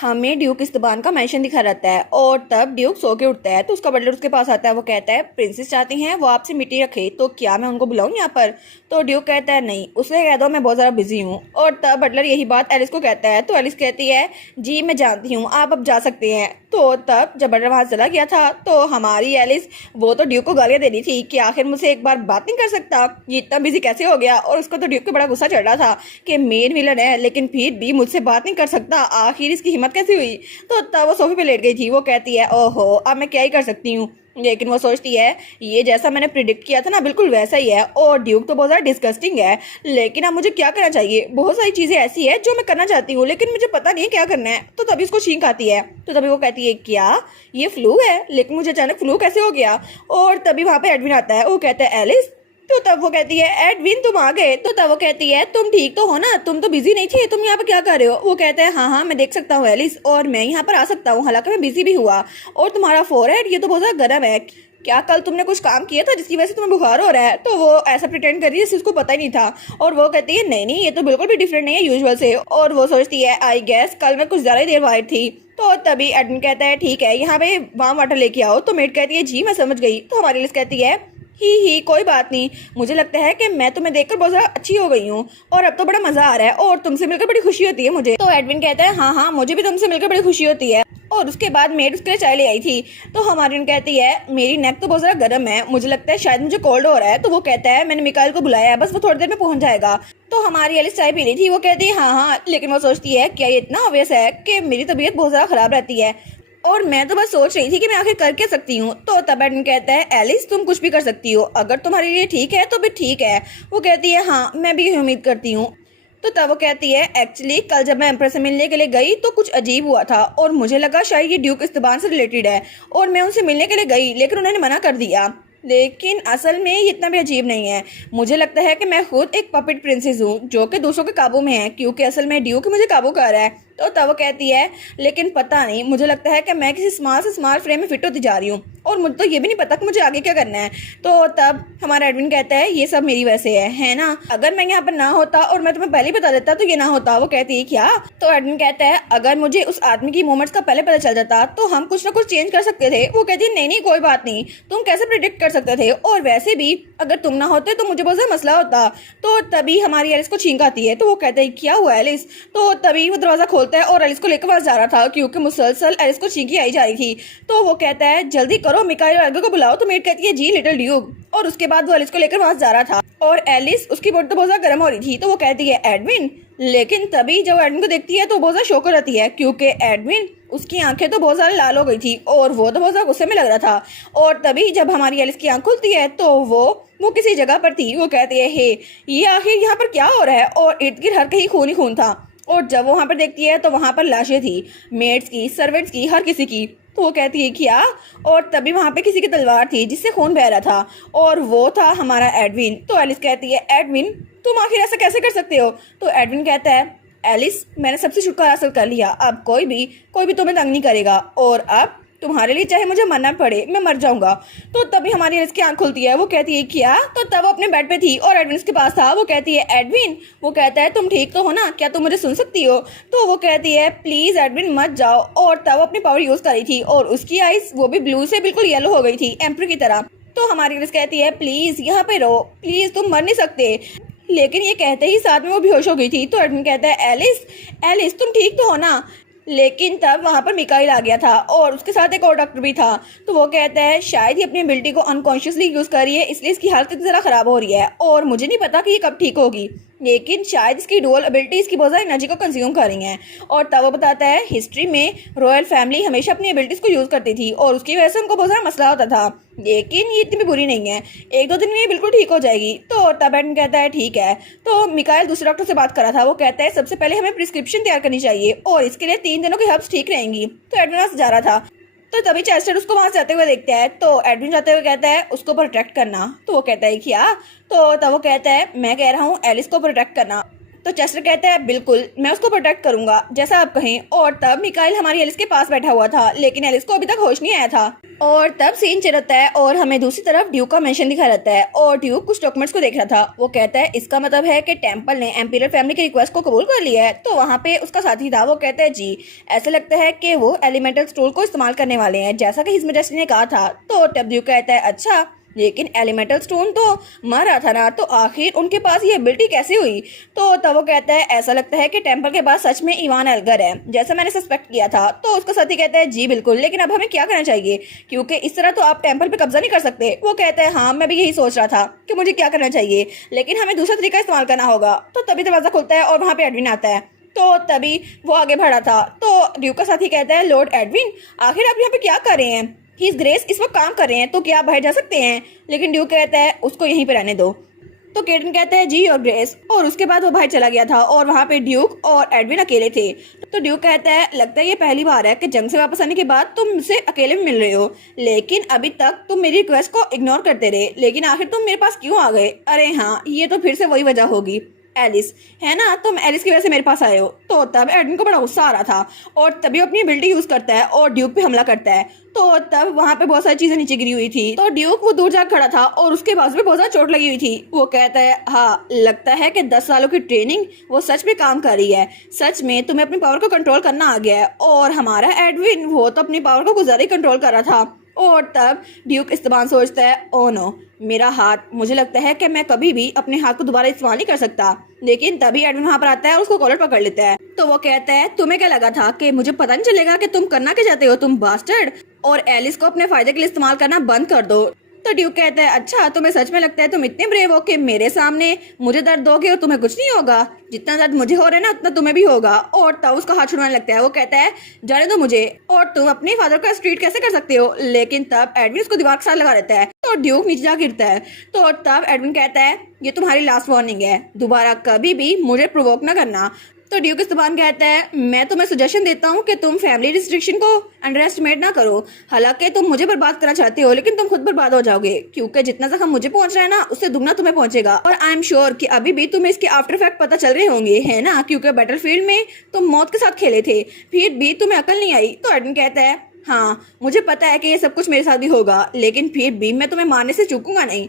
हमें ड्यूक इस्तबान का मेंशन दिखा रहता है और तब ड्यूक सो के उठता है तो उसका बटलर उसके पास आता है। वो कहता है प्रिंसेस चाहती हैं वो आपसे मिट्टी रखे, तो क्या मैं उनको बुलाऊं यहाँ पर? तो ड्यूक कहता है नहीं, उसे कह दो मैं बहुत ज़्यादा बिजी हूँ। और तब बटलर यही बात एलिस को कहता है तो एलिस कहती है जी मैं जानती हूँ, आप अब जा सकते हैं। तो तब जब बटलर वहाँ चला गया था तो हमारी एलिस वो तो ड्यूक को गालियाँ दे रही थी कि आखिर मुझसे एक बार बात नहीं कर सकता, ये इतना बिजी कैसे हो गया। और उसको तो ड्यूक को बड़ा गुस्सा चढ़ रहा था कि मेन विलन है लेकिन फिर भी मुझसे बात नहीं कर सकता, आखिर इसकी हिम्मत कैसे हुई। तो तब वो सोफे पे लेट गई थी। वो कहती है ओहो अब मैं क्या ही कर सकती हूँ, लेकिन वो सोचती है ये जैसा मैंने प्रिडिक्ट किया था ना बिल्कुल वैसा ही है। और ड्यूक तो बहुत ज़्यादा डिस्गस्टिंग है, लेकिन अब मुझे क्या करना चाहिए? बहुत सारी चीज़ें ऐसी है जो मैं करना चाहती हूँ लेकिन मुझे पता नहीं है क्या करना है। तो तभी उसको छींक आती है। तो तभी वो कहती है क्या ये फ्लू है? लेकिन मुझे अचानक फ्लू कैसे हो गया? और तभी वहाँ पे एडविन आता है। वो कहता है एलिस। तो तब वो कहती है एडविन तुम आ गए। तो तब वो कहती है तुम ठीक तो हो ना, तुम तो बिजी नहीं थे, तुम यहाँ पर क्या कर रहे हो? वो कहता है हाँ हाँ मैं देख सकता हूँ एलिस, और मैं यहाँ पर आ सकता हूँ, हालांकि मैं बिजी भी हुआ। और तुम्हारा फोरहेड ये तो बहुत ज़्यादा गर्म है, क्या कल तुमने कुछ काम किया था जिसकी वजह से तुम्हें बुखार हो रहा है? तो वो ऐसा प्रिटेंड कर रही है जैसे उसको पता ही नहीं था। और वो कहती है नहीं नहीं ये तो बिल्कुल भी डिफरेंट नहीं है यूजुअल से। और वो सोचती है आई गेस कल मैं कुछ ज़्यादा ही देर बाहर थी। तो तभी एडमिन कहता है ठीक है यहाँ पे वार्म वाटर लेके आओ। तो मेड कहती है जी मैं समझ गई। तो हमारी लिस्ट कहती है ही कोई बात नहीं, मुझे लगता है कि मैं तुम्हें देखकर बहुत ज़्यादा अच्छी हो गई हूँ और अब तो बड़ा मज़ा आ रहा है और तुमसे मिलकर बड़ी खुशी होती है मुझे। तो एडविन कहता है हाँ हाँ मुझे भी तुमसे मिलकर बड़ी खुशी होती है। और उसके बाद मेड उसके लिए चाय ले आई थी। तो हमारी कहती है मेरी नेक तो बहुत ज़्यादा गर्म है, मुझे लगता है शायद मुझे कोल्ड हो रहा है। तो वो कहता है मैंने मिकाइल को बुलाया है, बस वो थोड़ी देर में पहुंच जाएगा। तो हमारी एलिस चाय पी रही थी। वो कहती है हाँ हाँ, लेकिन वो सोचती है क्या ये इतना ऑब्वियस है कि मेरी तबीयत बहुत ज़्यादा ख़राब रहती है और मैं तो बस सोच रही थी कि मैं आखिर कर क्या सकती हूँ। तो तब एडमिन कहता है एलिस तुम कुछ भी कर सकती हो, अगर तुम्हारे लिए ठीक है तो भी ठीक है। वो कहती है हाँ मैं भी उम्मीद करती हूँ। तो तब वो कहती है एक्चुअली कल जब मैं एम्प्रेस से मिलने के लिए गई तो कुछ अजीब हुआ था और मुझे लगा शायद ये ड्यूक इस्तबान से रिलेटेड है और मैं उनसे मिलने के लिए गई लेकिन उन्होंने मना कर दिया। लेकिन असल में ये इतना भी अजीब नहीं है, मुझे लगता है कि मैं खुद एक पपेट प्रिंसेस हूँ जो कि दूसरों के काबू में है, क्योंकि असल में ड्यूक मुझे काबू कर रहा है। तो तब वो कहती है लेकिन पता नहीं मुझे लगता है कि मैं किसी स्मार्ट से स्मार्ट फ्रेम में फिट होती जा रही हूँ और मुझे तो ये भी नहीं पता कि मुझे आगे क्या करना है। तो तब हमारा एडमिन कहता है ये सब मेरी वजह से है ना, अगर मैं यहाँ पर ना होता और मैं तुम्हें पहले ही बता देता तो ये ना होता। वो कहती है क्या? तो एडमिन कहता है अगर मुझे उस आदमी की मूवमेंट्स का पहले पता चल जाता तो हम कुछ ना कुछ चेंज कर सकते थे। वो कहती है नहीं नहीं कोई बात नहीं, तुम कैसे प्रिडिक्ट कर सकते थे, और वैसे भी अगर तुम ना होते तो मुझे बहुत सा मसला होता। तो तभी हमारी एलिस को छींक आती है। तो वो कहता है क्या हुआ एलिस? तो तभी वो दरवाजा खोलता है और एलिस को लेकर वहां जा रहा था क्योंकि मुसलसल एलिस को छींकी आई जा रही थी। तो वो कहता है जल्दी करो मिकाइल और एल्गा को बुलाओ। तो मेड कहती है जी लिटिल ड्यूक। और उसके बाद वो एलिस को लेकर वहां जा रहा था और एलिस उसकी बॉडी तो बहुत ज्यादा गर्म हो रही थी। तो वो कहती है एडविन, लेकिन तभी जब एडविन को देखती है तो बहुत ज्यादा शॉक हो जाती है क्योंकि एडविन उसकी आंखें तो बहुत ज्यादा लाल हो गई थी और वो तो बहुत ज्यादा गुस्से में लग रहा था। और तभी जब हमारी एलिस की आंख खुलती है तो वो किसी जगह पर थी। वो कहती है हे ये आखिर यहाँ पर क्या हो रहा है, और इर्द गिर्द हर कहीं खून ही खून था। और जब वो वहाँ पर देखती है तो वहाँ पर लाशें थी, मेड्स की, सर्वेंट्स की, हर किसी की। तो वो कहती है क्या? और तभी वहाँ पे किसी की तलवार थी जिससे खून बह रहा था और वो था हमारा एडविन। तो एलिस कहती है एडविन तुम आखिर ऐसा कैसे कर सकते हो? तो एडविन कहता है एलिस मैंने सबसे छुटकारा हासिल कर लिया, अब कोई भी तुम्हें तंग नहीं करेगा और अब तुम्हारे लिए चाहे मुझे मरना पड़े मैं मर जाऊंगा। तो तभी हमारी एलिस की आंख खुलती है। वो कहती है क्या? तो तब वो अपने बेड पे थी और एडविन उसके पास था। वो कहती है एडविन। वो कहता है तुम ठीक तो हो ना, क्या तुम मुझे सुन सकती हो? तो वो कहती है प्लीज एडविन मत जाओ। और तब वो अपनी पावर यूज कर रही थी और उसकी आइज वो भी ब्लू से बिल्कुल येलो हो गई थी एम्पर की तरह। तो हमारी एलिस कहती है प्लीज यहाँ पे रहो, प्लीज तुम मर नहीं सकते। लेकिन ये कहते ही साथ में वो बेहोश हो गई थी। तो एडमिन कहता है एलिस एलिस तुम ठीक तो हो ना? लेकिन तब वहाँ पर मिकाइल आ गया था और उसके साथ एक और डॉक्टर भी था। तो वो कहता है शायद ही अपनी एबिलिटी को अनकॉन्शियसली यूज कर रही है इसलिए इसकी हालत जरा खराब हो रही है और मुझे नहीं पता कि ये कब ठीक होगी, लेकिन शायद इसकी डुअल एबिलिटी इसकी बहुत ज़्यादा एनर्जी को कंज्यूम कर रही हैं। और तब वो बताता है हिस्ट्री में रॉयल फैमिली हमेशा अपनी एबिलिटीज़ को यूज़ करती थी और उसकी वजह से उनको बहुत ज़्यादा मसला होता था, लेकिन ये इतनी भी बुरी नहीं है, एक दो दिन में ये बिल्कुल ठीक हो जाएगी। तो तब एडमिन कहता है ठीक है। तो मिकाइल दूसरे डॉक्टर से बात कर रहा था। वो कहता है सबसे पहले हमें प्रिस्क्रिप्शन तैयार करनी चाहिए और इसके लिए 3 दिनों की हर्ब्स ठीक रहेंगी। तो एडमिन वहाँ से जा रहा था। तो तभी चेस्टर उसको वहां जाते हुए देखता है। तो एडविन जाते हुए कहता है उसको प्रोटेक्ट करना। तो वो कहता है क्या? तो तब वो कहता है मैं कह रहा हूँ एलिस को प्रोटेक्ट करना। तो चेस्टर कहता है बिल्कुल, मैं उसको प्रोटेक्ट करूंगा जैसा आप कहें। और तब मिकाइल हमारी एलिस के पास बैठा हुआ था, लेकिन एलिस को अभी तक होश नहीं आया था। और तब सीन चलता है और हमें दूसरी तरफ ड्यूक का मेंशन दिखा रहता है और ड्यूक कुछ डॉक्यूमेंट्स को देख रहा था। वो कहता है इसका मतलब है कि टेम्पल ने एम्पीरियल फैमिली की रिक्वेस्ट को कबूल कर लिया है। तो वहाँ पे उसका साथी था, वो कहता है जी, ऐसा लगता है कि वो एलिमेंटल स्टोल को इस्तेमाल करने वाले हैं जैसा कि हिज मैजेस्टी ने कहा था। तो तब ड्यूक कहता है अच्छा, लेकिन एलिमेंटल स्टोन तो मर रहा था ना, तो आखिर उनके पास ये एबिलिटी कैसे हुई? तो तब वो कहता है ऐसा लगता है कि टेम्पल के पास सच में इवान एल्गर है जैसा मैंने सस्पेक्ट किया था। तो उसका साथी कहता है जी बिल्कुल, लेकिन अब हमें क्या करना चाहिए, क्योंकि इस तरह तो आप टेम्पल पे कब्जा नहीं कर सकते। वो कहता है हाँ, मैं भी यही सोच रहा था कि मुझे क्या करना चाहिए, लेकिन हमें दूसरा तरीका इस्तेमाल करना होगा। तो तभी दरवाजा खुलता है और वहाँ पे एडविन आता है। तो तभी वो आगे बढ़ा था। तो ड्यूक का साथी कहता है लॉर्ड एडविन, आखिर आप यहाँ पे क्या कर रहे हैं? हिज ग्रेस इस वक्त काम कर रहे हैं, तो क्या आप बाहर जा सकते हैं? लेकिन ड्यूक कहता है उसको यहीं पे रहने दो। तो केटन कहता है जी और ग्रेस, और उसके बाद वो बाहर चला गया था और वहाँ पे ड्यूक और एडविन अकेले थे। तो ड्यूक कहता है लगता है ये पहली बार है कि जंग से वापस आने के बाद तुम मुझसे अकेले में मिल रहे हो, लेकिन अभी तक तुम मेरी रिक्वेस्ट को इग्नोर करते रहे, लेकिन आखिर तुम मेरे पास क्यों आ गए? अरे हाँ, ये तो फिर से वही वजह होगी, एलिस है ना, तुम एलिस की वजह से मेरे पास आए हो। तो तब एडविन को बड़ा गुस्सा आ रहा था और तभी अपनी एबिलिटी यूज करता है और ड्यूक पे हमला करता है। तो तब वहाँ पे बहुत सारी चीजें नीचे गिरी हुई थी। तो ड्यूक वो दूर जाकर खड़ा था और उसके बाजू में बहुत ज्यादा चोट लगी हुई थी। वो कहता है हाँ, लगता है कि 10 सालों की ट्रेनिंग वो सच में काम कर रही है। सच में तुम्हें अपनी पावर को कंट्रोल करना आ गया है। और हमारा एडविन वो तो अपनी पावर को गुजारा ही कंट्रोल कर रहा था। और तब ड्यूक इस्तेमाल सोचता है ओ नो, मेरा हाथ, मुझे लगता है कि मैं कभी भी अपने हाथ को दोबारा इस्तेमाल नहीं कर सकता। लेकिन तभी एडविन वहाँ पर आता है और उसको कॉलर पकड़ लेता है। तो वो कहता है तुम्हें क्या लगा था कि मुझे पता नहीं चलेगा कि तुम करना क्या चाहते हो, तुम बास्टर्ड, और एलिस को अपने फायदे के लिए इस्तेमाल करना बंद कर दो। तो ड्यूक कहता है अच्छा, तुम्हें सच में लगता है तुम इतने ब्रेव हो कि मेरे सामने मुझे दर्द दोगे और तुम्हें कुछ नहीं होगा? जितना दर्द मुझे हो रहा है ना, उतना तुम्हें भी होगा। और तब उसका हाथ छुड़वाने लगता है। वो कहता है जाने दो मुझे, और तुम अपने फादर का स्ट्रीट कैसे कर सकते हो? लेकिन तब एडविन उसको दीवार के साथ लगा रहता है तो ड्यूक नीचे जा गिरता है। तो तब एडविन कहता है ये तुम्हारी लास्ट वार्निंग है, दोबारा कभी भी मुझे प्रोवोक ना करना। तो ड्यूक इस्तेबान कहता है मैं तुम्हें सजेशन देता हूँ कि तुम फैमिली रिस्ट्रिक्शन को अंडर एस्टिमेट ना करो। हालांकि तुम मुझे बर्बाद करना चाहते हो, लेकिन तुम खुद बर्बाद हो जाओगे, क्योंकि जितना जख्म मुझे पहुंच रहा है ना, उससे दुगना तुम्हें पहुंचेगा। और आई एम श्योर कि अभी भी तुम्हें इसके आफ्टर इफेक्ट पता चल रहे होंगे, है ना, क्योंकि बैटलफील्ड में तुम मौत के साथ खेले थे, फिर भी तुम्हें अकल नहीं आई। तो एडविन कहता है हाँ, मुझे पता है कि ये सब कुछ मेरे साथ भी होगा, लेकिन फिर भी मैं तुम्हें मारने से चूकूंगा नहीं।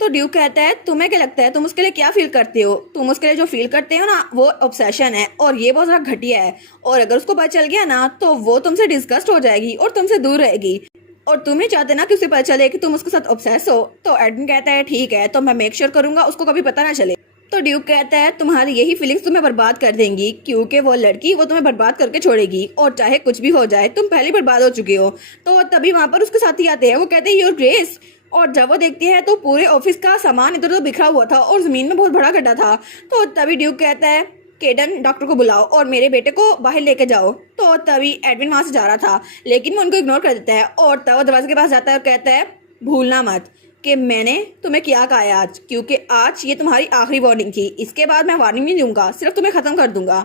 तो ड्यूक कहता है तुम्हें क्या लगता है तुम उसके लिए क्या फील करते हो? तुम उसके लिए जो फील करते हो ना, वो ऑब्सेशन है, और ये बहुत ज़्यादा घटिया है। और अगर उसको पता चल गया ना, तो वो तुमसे डिस्गस्ट हो जाएगी और तुमसे दूर रहेगी। और तुम नहीं चाहते ना कि उसे पता चले कि तुम उसके साथ ऑब्सेस हो। तो एडविन कहता है ठीक है, तो मैं मेक श्योर करूंगा उसको कभी पता ना चले। तो ड्यूक कहता है तुम्हारी यही फीलिंग्स तुम्हें बर्बाद कर देंगी, क्योंकि वो लड़की वो तुम्हें बर्बाद करके छोड़ेगी, और चाहे कुछ भी हो जाए तुम पहले बर्बाद हो चुके हो। तो तभी वहाँ पर उसके साथी आते हैं। वो कहते हैं योर ग्रेस, और जब वो देखती है तो पूरे ऑफिस का सामान इधर उधर बिखरा हुआ था और जमीन में बहुत बड़ा गड्ढा था। तो तभी ड्यूक कहता है केडन, डॉक्टर को बुलाओ और मेरे बेटे को बाहर लेके जाओ। तो तभी एडविन वहां से जा रहा था, लेकिन वो उनको इग्नोर कर देता है। और तब वो दरवाजे के पास जाता है और कहता है भूलना मत कि मैंने तुम्हें क्या कहा है आज, क्योंकि आज ये तुम्हारी आखिरी वार्निंग थी। इसके बाद मैं वार्निंग नहीं दूंगा, सिर्फ तुम्हें खत्म कर दूंगा।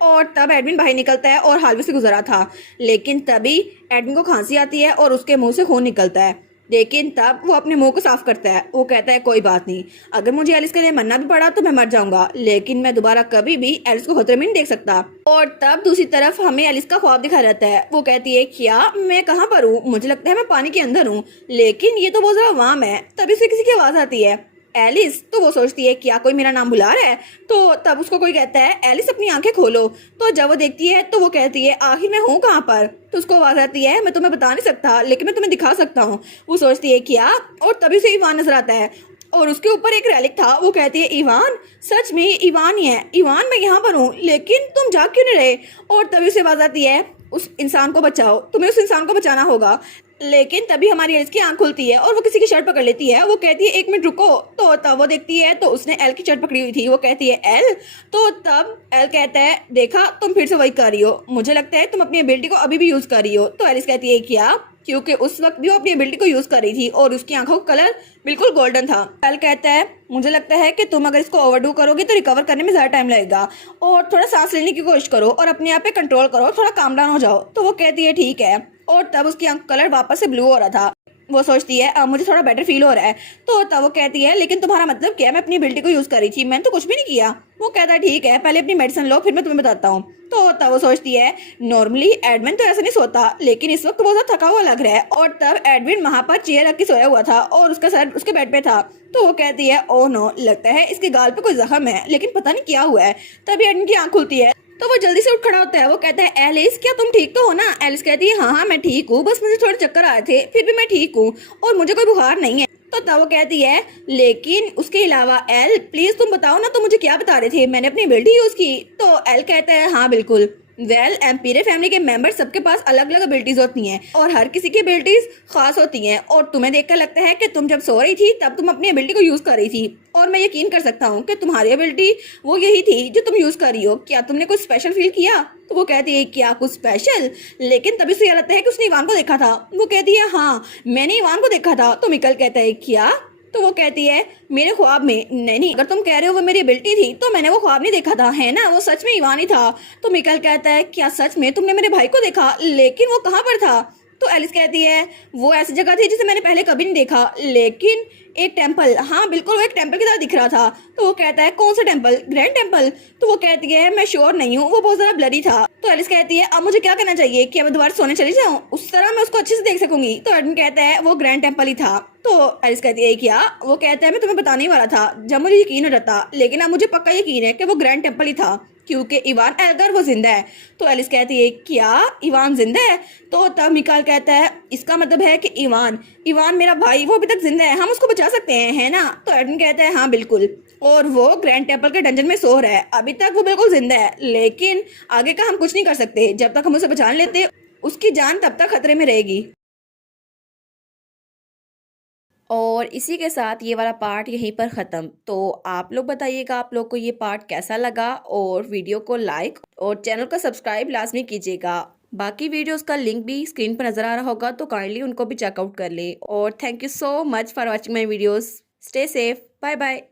और तब एडविन बाहर निकलता है और हालवे से गुजरा था, लेकिन तभी एडविन को खांसी आती है और उसके मुंह से खून निकलता है। लेकिन तब वो अपने मुंह को साफ करता है। वो कहता है कोई बात नहीं, अगर मुझे एलिस के लिए मरना भी पड़ा तो मैं मर जाऊंगा, लेकिन मैं दोबारा कभी भी एलिस को खतरे में नहीं देख सकता। और तब दूसरी तरफ हमें एलिस का ख्वाब दिखा रहता है। वो कहती है क्या मैं कहाँ पर हूँ? मुझे लगता है मैं पानी के अंदर हूँ, लेकिन ये तो बहुत ज्यादा वाम है। तभी से किसी की आवाज आती है एलिस। तो वो सोचती है क्या कोई मेरा नाम बुला रहा है? तो तब उसको कोई कहता है एलिस अपनी आंखें खोलो। तो जब वो देखती है तो वो कहती है आखिर मैं हूँ कहाँ पर? तो उसको आवाज आती है मैं तुम्हें बता नहीं सकता, लेकिन मैं तुम्हें दिखा सकता हूँ। वो सोचती है क्या, और तभी से इवान नजर आता है और उसके ऊपर एक रेलिक था। वो कहती है इवान, सच में इवान ही है। इवान, मैं यहाँ पर हूँ, लेकिन तुम जाग क्यों नहीं रहे? और तभी से आवाज आती है उस इंसान को बचाओ, तुम्हें उस इंसान को बचाना होगा। लेकिन तभी हमारी एल की आंख खुलती है और वो किसी की शर्ट पकड़ लेती है। वो कहती है एक मिनट रुको। तो तब वो देखती है तो उसने एल की शर्ट पकड़ी हुई थी। वो कहती है एल। तो तब एल कहता है देखा, तुम फिर से वही कर रही हो, मुझे लगता है तुम अपनी एबिलिटी को अभी भी यूज कर रही हो। तो एलिस कहती है क्या? क्योंकि उस वक्त भी वो अपनी एबिलिटी को यूज कर रही थी और उसकी आंखों का कलर बिल्कुल गोल्डन था। एल कहता है मुझे लगता है कि तुम अगर इसको ओवरडू करोगे तो रिकवर करने में ज्यादा टाइम लगेगा, और थोड़ा सांस लेने की कोशिश करो और अपने आप पे कंट्रोल करो, थोड़ा काम डाउन हो जाओ। तो वो कहती है ठीक है। और तब उसकी आंख कलर वापस से ब्लू हो रहा था। वो सोचती है अब मुझे थोड़ा बेटर फील हो रहा है। तो तब वो कहती है लेकिन तुम्हारा मतलब क्या, मैं अपनी एबिलिटी को यूज करी थी, मैंने तो कुछ भी नहीं किया। वो कहता है ठीक है पहले अपनी मेडिसिन लो फिर मैं तुम्हें बताता हूँ। तो तब वो सोचती है नॉर्मली एडविन तो ऐसा नहीं सोता, लेकिन इस वक्त बहुत ज्यादा थका हुआ लग रहा है। और तब एडविन वहां पर चेयर रख के सोया हुआ था और उसका सर उसके बेड पे था। तो वो कहती है ओह नो, लगता है इसके गाल पे कोई जख्म है, लेकिन पता नहीं क्या हुआ है। तभी एडविन की आंख खुलती है तो वो जल्दी से उठ खड़ा होता है। वो कहता है एलिस क्या तुम ठीक तो हो ना? एलिस कहती है हाँ हाँ मैं ठीक हूँ, बस मुझे थोड़े चक्कर आए थे, फिर भी मैं ठीक हूँ और मुझे कोई बुखार नहीं है। तो तब वो कहती है लेकिन उसके अलावा एल प्लीज तुम बताओ ना, तो मुझे क्या बता रहे थे, मैंने अपनी एबिलिटी यूज की? तो एल कहता है हाँ बिल्कुल। वेल एम्पीरियर फैमिली के मेंबर सबके पास अलग अलग एबिलिटीज होती हैं और हर किसी की एबिलिटीज खास होती हैं। और तुम्हें देखकर लगता है कि तुम जब सो रही थी तब तुम अपनी एबिलिटी को यूज कर रही थी, और मैं यकीन कर सकता हूँ कि तुम्हारी एबिलिटी वो यही थी जो तुम यूज कर रही हो। क्या तुमने कुछ स्पेशल फील किया? तो वो कहती है क्या कुछ स्पेशल? लेकिन तभी उसे याद आता है कि उसने इवान को देखा था। वो कहती है हाँ मैंने इवान को देखा था। तो मिकल कहता है क्या? तो वो कहती है मेरे ख्वाब में। नहीं अगर तुम कह रहे हो वो मेरी एबिलिटी थी तो मैंने वो ख्वाब नहीं देखा था, है ना, वो सच में इवान ही था। तो मिकल कहता है क्या सच में तुमने मेरे भाई को देखा? लेकिन वो कहाँ पर था? तो एलिस कहती है वो ऐसी जगह थी जिसे मैंने पहले कभी नहीं देखा, लेकिन एक टेम्पल, हाँ बिल्कुल वो एक टेम्पल की तरह दिख रहा था। तो वो कहता है कौन सा टेम्पल? Grand temple? तो वो कहती है मैं श्योर नहीं हूँ, वो बहुत ज्यादा ब्लरी था। तो एलिस कहती है अब मुझे क्या करना चाहिए, कि अब दोबारा सोने चली जाऊँ, उस तरह मैं उसको अच्छे से देख सकूंगी? तो एडमिन कहता है वो ग्रैंड टेम्पल ही था। तो एलिस कहती है क्या? वो कहता है मैं तुम्हें बताने ही वाला था जब मुझे यकीन हो जाता, लेकिन अब मुझे पक्का यकीन है कि वो ग्रैंड टेम्पल ही था क्योंकि इवान एल्गर वो जिंदा है। तो एलिस कहती है क्या इवान जिंदा है? तो तब मिकाल कहता है इसका मतलब है कि इवान इवान मेरा भाई वो अभी तक जिंदा है, हम उसको बचा सकते हैं, है ना? तो एडमिन कहता है हाँ बिल्कुल, और वो ग्रैंड टेम्पल के डंजन में सो रहा है, अभी तक वो बिल्कुल जिंदा है, लेकिन आगे का हम कुछ नहीं कर सकते, जब तक हम उसे बचा लेते उसकी जान तब तक खतरे में रहेगी। और इसी के साथ ये वाला पार्ट यहीं पर ख़त्म। तो आप लोग बताइएगा आप लोग को ये पार्ट कैसा लगा, और वीडियो को लाइक और चैनल को सब्सक्राइब लाजमी कीजिएगा। बाकी वीडियोस का लिंक भी स्क्रीन पर नज़र आ रहा होगा, तो काइंडली उनको भी चेकआउट कर लें। और thank you so much for watching my videos. Stay safe, bye bye.